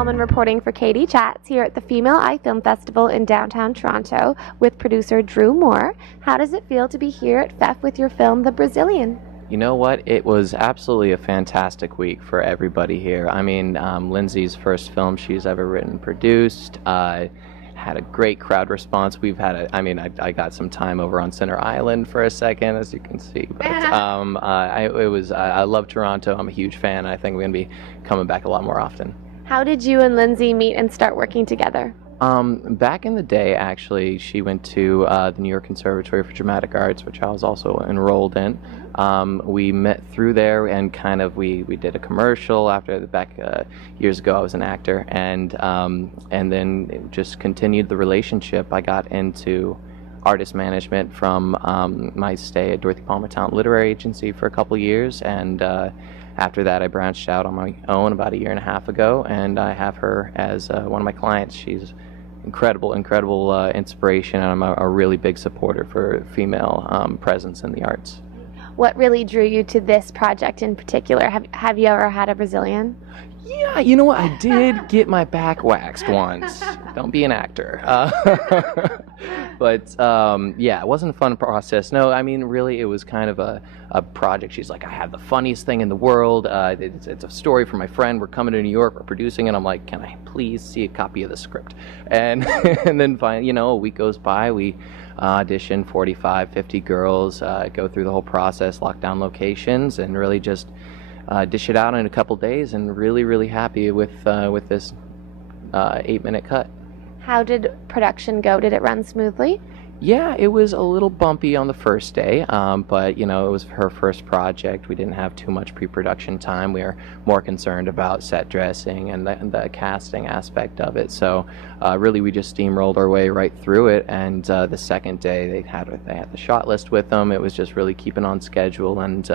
Uhlmann reporting for Katie Chats here at the Female Eye Film Festival in downtown Toronto with producer Drew Moore. How does it feel to be here at Feff with your film, The Brazilian? You know what? It was absolutely a fantastic week for everybody here. I mean, Lindsay's first film she's ever written and produced. Had a great crowd response. I got some time over on Center Island for a second, as you can see. But I love Toronto. I'm a huge fan. I think we're gonna be coming back a lot more often. How did you and Lindsay meet and start working together? Back in the day, actually, she went to the New York Conservatory for Dramatic Arts, which I was also enrolled in. We met through there, and kind of we did a commercial back years ago. I was an actor, and then it just continued the relationship. I got into artist management from my stay at Dorothy Palmer Talent Literary Agency for a couple years, and after that I branched out on my own about a year and a half ago, and I have her as one of my clients. She's incredible inspiration, and I'm a really big supporter for female presence in the arts. What really drew you to this project in particular? Have you ever had a Brazilian? Yeah, you know what? I did get my back waxed once. Don't be an actor. But yeah, it wasn't a fun process. No, I mean, really, it was kind of a project. She's like, I have the funniest thing in the world. It's a story for my friend. We're coming to New York. We're producing it. I'm like, can I please see a copy of the script? And and then a week goes by. We audition 45, 50 girls, go through the whole process, lock down locations, and really just dish it out in a couple days, and really happy with this 8-minute cut. How did production go? Did it run smoothly? Yeah, it was a little bumpy on the first day, but it was her first project. We didn't have too much pre-production time. We were more concerned about set dressing and the casting aspect of it. So really, we just steamrolled our way right through it. And the second day, they had the shot list with them. It was just really keeping on schedule and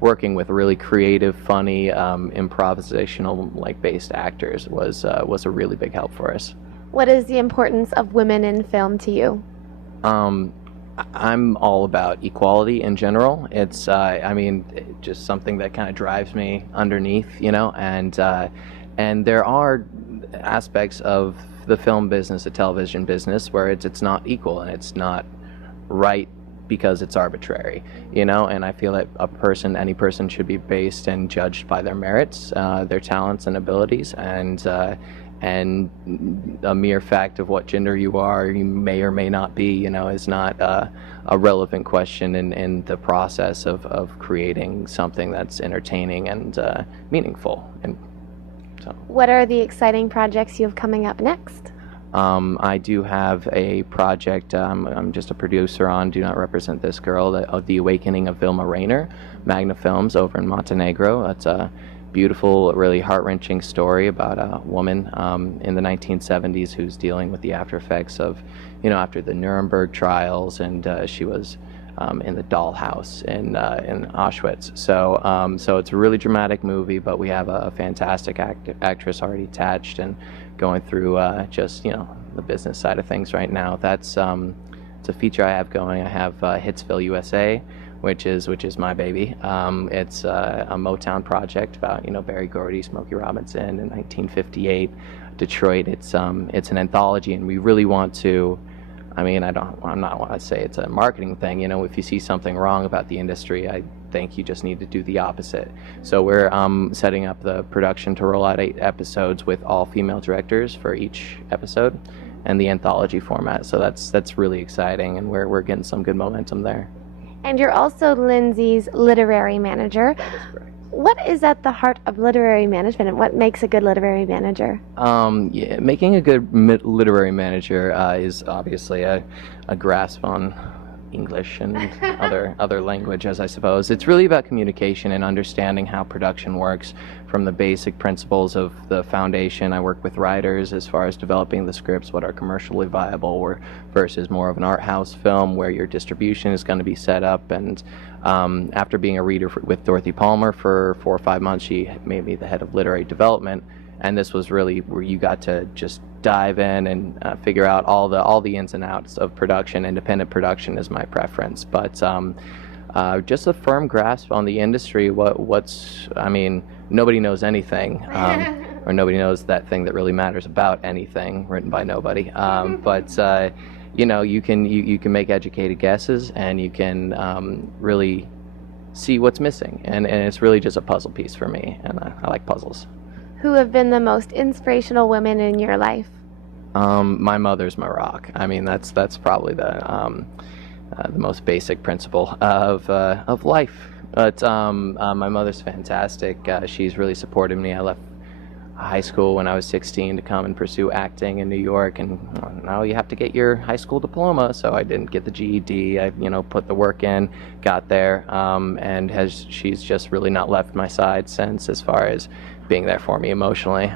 working with really creative, funny, improvisational based actors was a really big help for us. What is the importance of women in film to you? I'm all about equality in general. It's, just something that kind of drives me underneath, and there are aspects of the film business, the television business, where it's not equal and it's not right because it's arbitrary, and I feel that any person should be based and judged by their merits, their talents and abilities, and a mere fact of what gender you are, you may or may not be, is not a relevant question in the process of creating something that's entertaining and meaningful. And so, what are the exciting projects you have coming up next? I do have a project I'm just a producer on, Do Not Represent This Girl, The Awakening of Vilma Rainer, Magna Films over in Montenegro. That's a beautiful, really heart-wrenching story about a woman in the 1970s who's dealing with the after effects of, after the Nuremberg trials, and she was in the dollhouse in Auschwitz. So it's a really dramatic movie, but we have a fantastic actress already attached and going through the business side of things right now. That's it's a feature I have going. I have Hitsville, USA, which is my baby. It's a Motown project about Berry Gordy, Smokey Robinson in 1958, Detroit. It's an anthology, and we really want to. I'm not want to say it's a marketing thing. If you see something wrong about the industry, I think you just need to do the opposite. So we're setting up the production to roll out 8 episodes with all female directors for each episode, and the anthology format. So that's really exciting, and we're getting some good momentum there. And you're also Lindsay's literary manager. That is correct. What is at the heart of literary management, and what makes a good literary manager? Making a good literary manager is obviously a grasp on English and other languages, I suppose. It's really about communication and understanding how production works from the basic principles of the foundation. I work with writers as far as developing the scripts, what are commercially viable versus more of an art house film where your distribution is going to be set up. And after being a reader with Dorothy Palmer for 4 or 5 months, she made me the head of literary development. And this was really where you got to just dive in and figure out all the ins and outs of production. Independent production is my preference, but just a firm grasp on the industry. Nobody knows anything. or nobody knows that thing that really matters about anything written by nobody. But you know, you can make educated guesses, and you can really see what's missing, and it's really just a puzzle piece for me, and I like puzzles. Who have been the most inspirational women in your life? My mother's my rock. I mean, that's probably the most basic principle of life. But my mother's fantastic. She's really supported me. I left high school when I was 16 to come and pursue acting in New York, and now you have to get your high school diploma. So I didn't get the GED. I put the work in, got there, and she's just really not left my side since, as far as being there for me emotionally.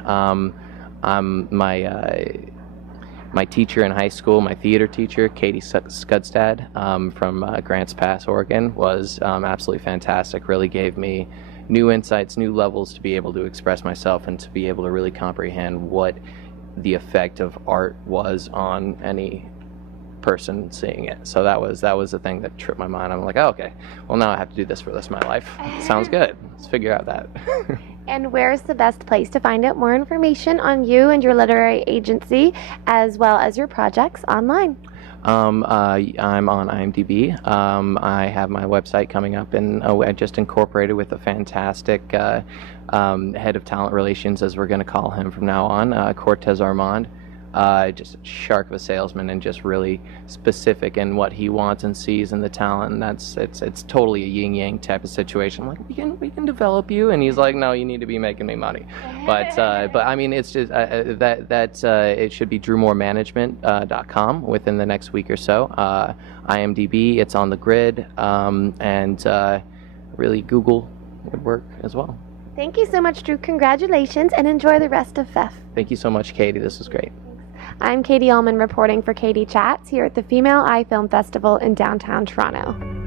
My teacher in high school, my theater teacher, Katie Scudstad, from Grants Pass, Oregon, was absolutely fantastic. Really gave me new insights, new levels to be able to express myself and to be able to really comprehend what the effect of art was on any person seeing it. So that was the thing that tripped my mind. I'm like, oh, okay, well, now I have to do this for the rest of my life. Sounds good. Let's figure out that. And where's the best place to find out more information on you and your literary agency, as well as your projects online? I'm on IMDb. I have my website coming up, and I just incorporated with a fantastic head of talent relations, as we're going to call him from now on, Cortez Armand. Just a shark of a salesman, and just really specific in what he wants and sees in the talent. And it's totally a yin yang type of situation. I'm like, we can develop you, and he's like, no, you need to be making me money. But I mean, it's just it should be drewmoremanagement.com within the next week or so. IMDb, it's on the grid, and really Google would work as well. Thank you so much, Drew. Congratulations, and enjoy the rest of Feff. Thank you so much, Katie. This was great. I'm Katie Uhlmann reporting for Katie Chats here at the Female Eye Film Festival in downtown Toronto.